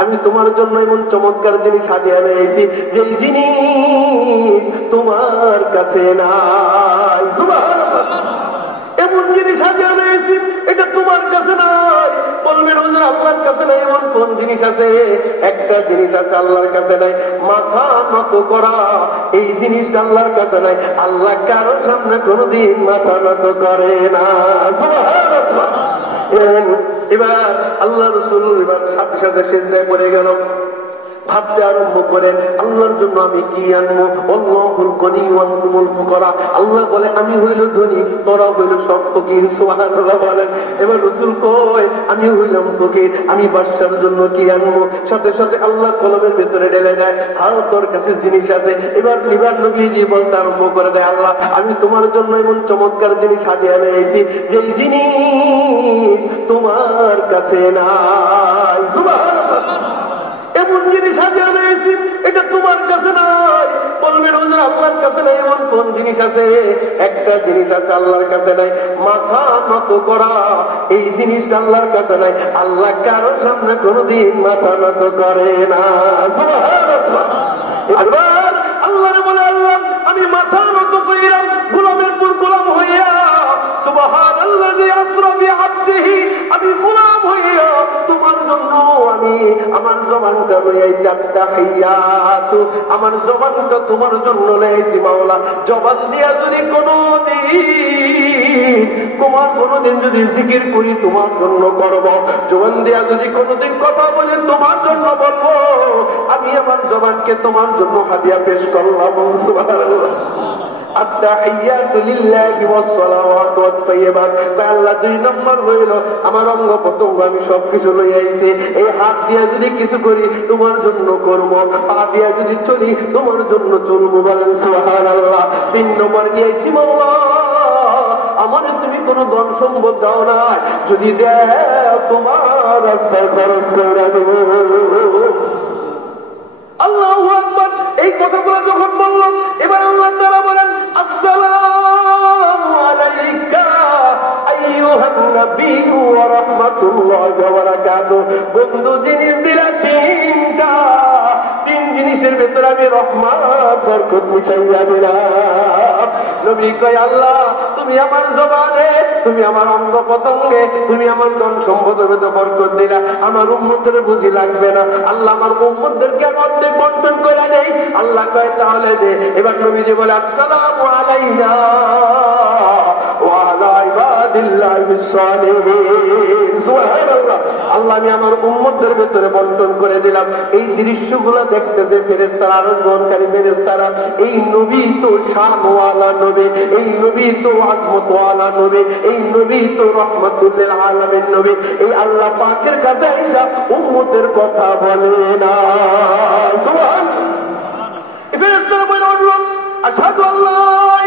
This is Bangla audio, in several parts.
আমি তোমার জন্য এমন চমৎকার জিনিস হাদিয়া এনেছি যে জিনিস তোমার কাছে নাই। সুবহানাল্লাহ, এমন জিনিস হাদিয়া এনেছি এটা তোমার কাছে নাই। বলবেন হুজুর আল্লাহর কাছে নাই এমন কোন জিনিস আছে? একটা জিনিস আছে আল্লাহর কাছে নাই, মাথা নত করা। এই জিনিসটা আল্লাহর কাছে নাই। আল্লাহ কারো সামনে কোনদিন মাথা নত করে না। সুবহানাল্লাহ। এবার আল্লাহ রাসূল এবার সাথে সাথে সিজদায় পড়ে গেল, ভাবতে আরম্ভ করেন আল্লাহর জন্য আমি কি আনবো। আল্লাহুল গনি ওয়া আনতুমুল ফুকারা, আল্লাহ বলে আমি হইল ধনী, তোরা হইল সব ফকির। সুবহানাল্লাহ বলেন। এবার রাসূল কয় আমি হইলাম ফকির, আমি বাদশার জন্য কি আনবো। সাথে সাথে আল্লাহ কলমের ভিতরে ঢেলে দেয়, আর তোর কাছে জিনিস আছে। এবার নবীজি বলতে আরম্ভ করে দেয় আল্লাহ আমি তোমার জন্য এমন চমৎকার জিনিস হাদিয়া এনেছি যে জিনিস তোমার কাছে নাই। সুবহানাল্লাহ, এমন জিনিস হাদিয়া এনেছি এটা তোমার কাছে নাই। বলবেন হুজুর আল্লাহর কাছে নাই এমন কোন জিনিস আছে? একটা জিনিস আছে আল্লাহর কাছে নাই, মাথা নত করা। এই জিনিসটা আল্লাহর কাছে নাই। আল্লাহ কারো সামনে কোনদিন মাথা নত করে না। সুবহানাল্লাহ। এবার আল্লাহরে বলে আল্লাহ আমি মাথা নত কইরাম গোলামের পর গোলাম হইয়া। সুবহানাল্লাযী আসরা বিআবদিহি, আমি গোলাম হইয়া তোমার জন্য আমি আমার জবানটা লইয়াইছি আত্তাহিয়াতু, আমার জবানটা তোমার জন্য লইয়াইছি মাওলা। জবান দিয়া যদি কোনদিন যদি জিকির করি তোমার জন্য করব, জবান দিয়া যদি কোনদিন কথা বলে তোমার জন্য বলবো, আমি আমার জবানকে তোমার জন্য হাদিয়া পেশ করলাম। সুবহানাল্লাহ। আত্তাহিয়াতু লিল্লাহি ওয়াস সালাওয়াতু ওয়াত তাইয়্যিবাত। আল্লাহ দুই নম্বর হইল আমার অঙ্গ প্রত্যঙ্গ আমি সবকিছু লই আইছি। এই হাত দিয়া যদি কিছু করি তোমার জন্য করব, পা দিয়া যদি চলি তোমার জন্য চলবো। বলেন সুবহানাল্লাহ। তিন নম্বর গিয়েছি মাওলা আমার তুমি কোন ধন সম্পদ দাও না, যদি দেও তোমার রাস্তায় খরচ করে দেব। আল্লাহু আকবার। এই কথাগুলো যখন বললাম এবার আল্লাহ তাআলা বলেন আসসালামু আলাইকা আইয়ুহান নাবিয়্যু ওয়া রাহমাতুল্লাহি ওয়া বারাকাতুহু। বন্ধু জিনিস দিলা তিনটা, তিন জিনিসের ভেতরে আমি রহমত বরকত মিশাইয়া দিলাম। নবী কয় আল্লাহ তুমি আমার জবানে, তুমি আমার অঙ্গ প্রত্যঙ্গে, তুমি আমার ধন সম্পদের ভেতরে বরকত দিলা। আমার উম্মতের বুঝি লাগবে না। আল্লাহ আমার উম্মতদেরকে অর্ধেক বন্টন করে দেই। আল্লাহ কয় তাহলে দে। এবার নবীজি বলে আসসালামু আলাইনা ওয়া আলা ইবাদিল্লাহিস সালিহিন। সুবহানাল্লাহ। আল্লাহ আমি আমার উম্মতদের ভেতরে বন্টন করে দিলাম। এই দৃশ্যগুলো দেখতেছে ফেরেশতারা, আরোহণকারী ফেরেশতারা। এই নবী তো শানওয়ালা নবী, এই নবী তো আজমতওয়ালা নবী, এই নবী তো রহমাতুল লিল আলামিন নবী। এই আল্লাহ পাকের কাছে আইসা উম্মতের কথা বলে না। সুবহানাল্লাহ। ফেরেশতারা বলে উঠলেন আশহাদু আল্লা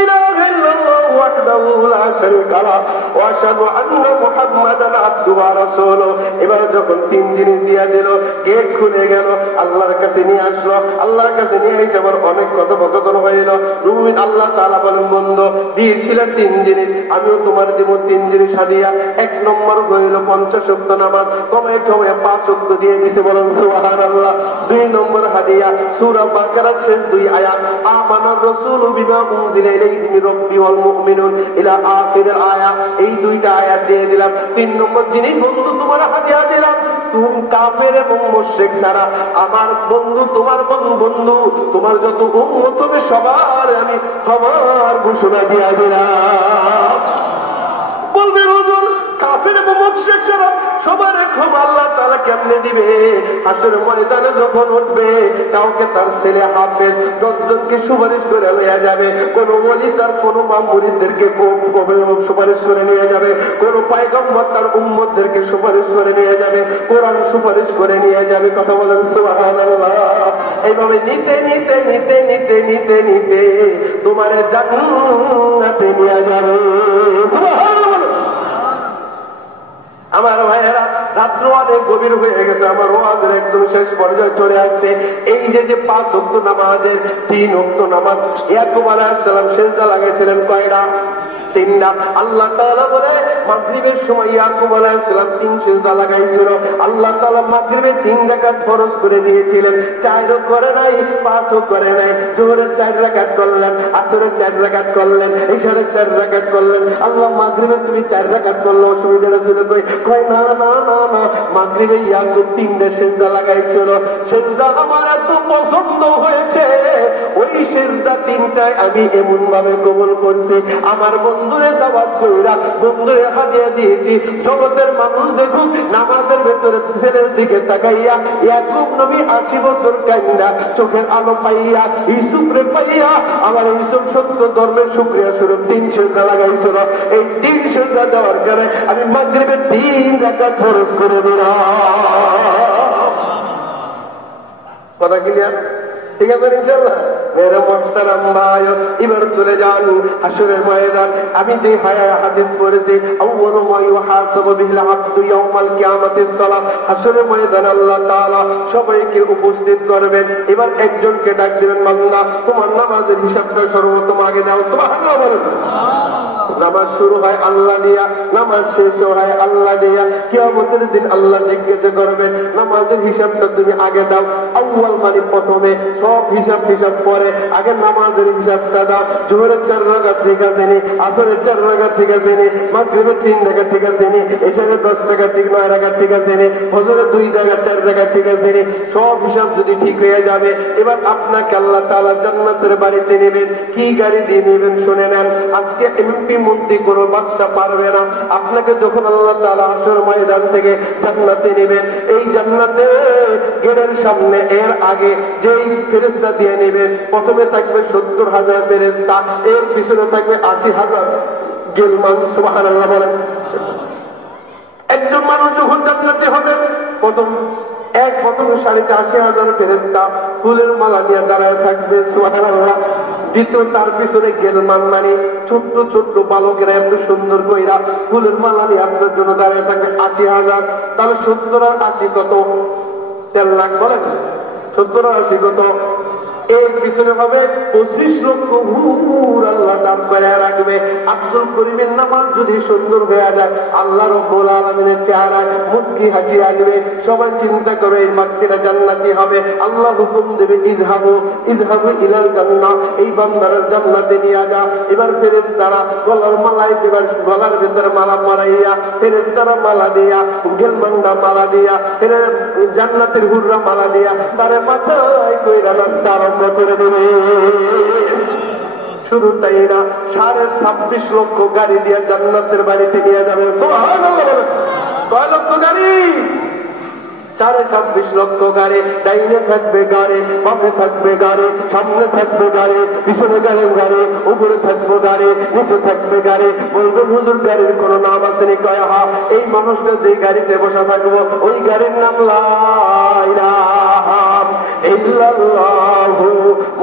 ইলাহা ইল্লাল্লাহু ওয়াহদাহু লা শারীকা লাহু ওয়া আশহাদু আন্না মুহাম্মাদান আবদুহু ওয়া রাসূলুহু। এবার যখন তিন জিনিস দিয়া দিল, গেট খুলে গেল, আল্লাহর কাছে নিয়ে আসলো। আল্লাহর কাছে নিয়ে এসে আবার অনেক কথোপকথন হইল। রুমিন আল্লাহ তাআলা বলেন বন্ধু দিয়েছিলেন তিন জিনিস, আমিও তোমার দিব তিন জিনিস হাদিয়া। এক নম্বর হইল 50 ওয়াক্ত নামাজ, কমে কমে 5 ওয়াক্ত দিয়ে দিয়েছে। বলেন সুবহানাল্লাহ। দুই নম্বর হাদিয়া সূরা বাকারার শেষ দুই আয়াত আমানার রাসূলু বিমা উনজিলা ইলাইহি মির রাব্বি ওয়াল মুমিনুন ইলা আখিরিল আয়াত, এই দুইটা আয়াত দিয়ে দিলাম। তিন নম্বর জিনিস বন্ধু তোমার হাদিয়া দিলাম, তুমি কাফের এবং মুশরিক ছাড়া আমার বন্ধু, তোমার বন্ধু তোমার যত উম্মত হবে সবার আমি ক্ষমার ঘোষণা দিয়া দিলাম। বলবে হুজুর কাফের এবং মুশরিক ছাড়া সবার ক্ষমা আল্লাহ তাআলা কেমনে দিবে? হাসরের ময়দানে যখন উঠবে কাউকে তার ছেলে হাফেজ 10 জনকে সুপারিশ করে লইয়া যাবে, কোন ওলি তার কোন মুরিদদেরকে সুপারিশ করে নিয়ে যাবে, কোন পয়গম্বর তার উম্মতদেরকে সুপারিশ করে নিয়ে যাবে, কোরআন সুপারিশ করে নিয়ে যাবে। কথা বলেন সুবহানাল্লাহ। এইভাবে নিতে নিতে নিতে নিতে নিতে নিতে তোমার জান্নাতে নিয়ে যাবে। সুবহানাল্লাহ। আমার ভাইয়েরা রাত্র অনেক গভীর হয়ে গেছে, আমার ওয়াজের একদম শেষ পর্যায়ে চলে আসছে। এই যে 5 ওয়াক্ত নামাজের 3 ওয়াক্ত নামাজ ইয়াকুব আলাইহিস সালাম সেজদা লাগাইছিলেন কয়টা? তিনটা। আল্লাহ তাআলা বলে মাগরিবের সময় ইয়াকুব আলাইহিস সালাম 3 সিজদা লাগাইছিল। আল্লাহ তাআলা মাগরিবে 3 রাকাত ফরজ করে দিয়েছিলেন, 4ও করে নাই, 5ও করে নাই। যোহরে 4 রাকাত করলেন, আসরে 4 রাকাত করলেন, ইশারে 4 রাকাত করলেন। আল্লাহ মাগরিবে তুমি 4 রাকাত করলে অসুবিধা ছিল কই? না না না না, মাগরিবে ইয়াকুব 3টা সিজদা লাগাইছিল। সিজদা আমার এত পছন্দ হয়েছে, ওই সিজদা 3টায় আমি এমন ভাবে কবুল করছি, আমার বন্ধুরে দাওয়াত কইরা বন্ধুরে হাদিয়া দিয়েছি। জগতের মানুষ দেখুন নামাজের ভেতরে ছেলের দিকে তাকাইয়া ইয়াকুব নবী 80 বছর কাইন্দা চোখের আলো পাইয়া ইউসুফরে পাইয়া আমার ইউসুফ সত্য ধর্মের শুকরিয়া স্বরূপ 3 সিজদা লাগাইছিল। এই 3 সিজদা দেওয়ার কারণে আমি মাগরিবে 3 রাকাত ফরজ করে দিলাম। কথা ক্লিয়ার? ঠিক আছে ইনশাআল্লাহ? মেরে মোহতারাম ভাই, এবার চলে যান হাসরের ময়দান। আমি যে হাদিস পড়েছি, আউয়ালু মা ইউহাসাবু বিল আবদু ইয়াউমাল কিয়ামাতিস সালাহ। হাসরের ময়দানে আল্লাহ তাআলা সবাইকে উপস্থিত করবেন। এবার একজনকে ডাক দিবেন, বান্দা তোমার নামাজের হিসাবটা সর্বপ্রথম আগে দাও। সুবহানাল্লাহ বলেন। নামাজ শুরু হয় আল্লাহ দিয়া, নামাজ শেষ হয় আল্লাহ দিয়া। কিয়ামতের দিন আল্লাহ জিজ্ঞাসা করবেন নামাজের হিসাবটা তুমি আগে দাও। আউয়াল মানে প্রথমে, সব হিসাব পরে, আগে নামাজের হিসাবটা দাও। জোহরের 4 রাকাত ঠিক আছে নি, আসরের 4 রাকাত ঠিক আছে নি, মাগরিবের 3 রাকাত ঠিক আছে নি, ইশারের 10 রাকাত ঠিক, 9 রাকাত ঠিক আছে নি, ফজরের 2 রাকাত 4 রাকাত ঠিক আছে নি। সব হিসাব যদি ঠিক হয়ে যাবে, এবার আপনাকে আল্লাহ তাআলা জান্নাতের বাড়িতে নেবেন। কি গাড়ি দিয়ে নেবেন শুনে নেন। আজকে এমপি মন্ত্রী কোনো বাদশা পারবে না। আপনাকে যখন আল্লাহ তাআলা হাসর ময়দান থেকে জান্নাতে নেবেন, এই জান্নাতে গেটের সামনে এর আগে যেই ফেরেশতা দিয়ে নেবেন, প্রথমে থাকবে 70,000 ফেরেশতা, এর পিছনে থাকবে 80,000 গেলমান। সুবহানাল্লাহ বলেন। একজন মানুষ যখন জান্নাতে হবে, প্রথম 80,000 ফেরেশতা ফুলের মালা দিয়ে দাঁড়ায় থাকবে। সুবহানাল্লাহ। দ্বিতীয় তার পিছনে গেলমান মানে ছোট্ট ছোট্ট বালকেরা এত সুন্দর কইরা ফুলের মালা দিয়ে আপনার জন্য দাঁড়িয়ে থাকবে 80,000। তাহলে 70 আর 80 কত? 3 লাখ। বলেন 70 আর 80 কত? এর পিছনে হবে 25 লক্ষ হুর আল্লাহ দান করে রাখবে। আব্দুল করিমের নামাজ যদি সুন্দর হয়ে যায়, আল্লাহ রাব্বুল আলামিনের চেহারায় মুস্কি হাসি আসবে। সবাই চিন্তা করে এই ব্যক্তিটা জান্নাতি হবে। আল্লাহ হুকুম দেবে ইযহাবু ইলাল জান্নাহ, এই বান্দার জান্নাতে নিয়ে যা। এবার ফেরেশতারা গলার মালায় দেবার, গলার ভিতরে মালা পরাইয়া ফেরেশতারা মালা দিয়া, গেলমানরা মালা দিয়া, জান্নাতের হুররা মালা দিয়া তারে মাথায় কইরা রাস্তা আরম্ভ করে দেবে। শুধু তাই না, 26.5 লক্ষ গাড়ি দিয়ে জান্নাতের বাড়িতে নিয়ে যাবে। সুবহানাল্লাহ। কয় লক্ষ গাড়ি? 26.5 লক্ষ গাড়ি। ডাইনে থাকবে গাড়ি, বামে থাকবে গাড়ি, সামনে থাকবে গাড়ি, পিছনে গাড়ি, উপরে থাকবে গাড়ি, নিচে থাকবে গাড়ি। বলবেন হুজুর গাড়ির কোন নাম আসেনি? কয় হা, এই মানুষটা যে গাড়িতে বসা থাকবো ওই গাড়ির নাম লা ইলাহা ইল্লাল্লাহু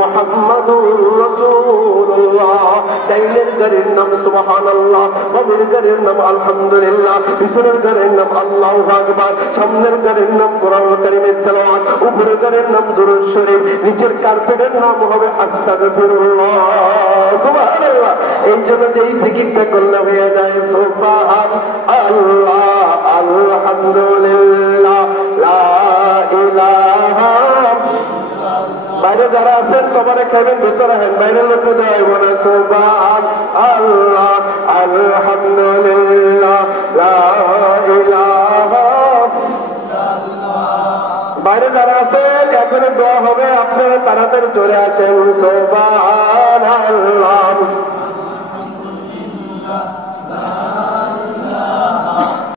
মুহাম্মাদুর রাসূলুল্লাহ। ডাইনের গাড়ির নাম সুবহানাল্লাহ, বামের গাড়ির নাম আলহামদুলিল্লাহ, পিছনের গাড়ির নাম আল্লাহু আকবার, সামনের গাড়ির নাম কোরআনুল কারীমের তেলাওয়াত, উপরের গাড়ির নাম দুরূদ শরীফ, নিচের কার্পেটের নাম হবে আস্তাগফিরুল্লাহ। সুবহানাল্লাহ। এই জন্য যে এই জিকিরটা করলে হয়ে যায় সুবহানাল্লাহ, আলহামদুলিল্লাহ, লা ইলাহা। বাইরে যারা আছেন তোমারে খাইবেন, ভেতরে হেন, বাইরের লোককে দেয় বলে সুবহানাল্লাহ, আলহামদুলিল্লাহ, লা ইলাহা। বাইরে যারা আছেন এখন দোয়া হবে, আপনারা তাড়াতাড়ি চলে আসেন। সুবহানাল্লাহ।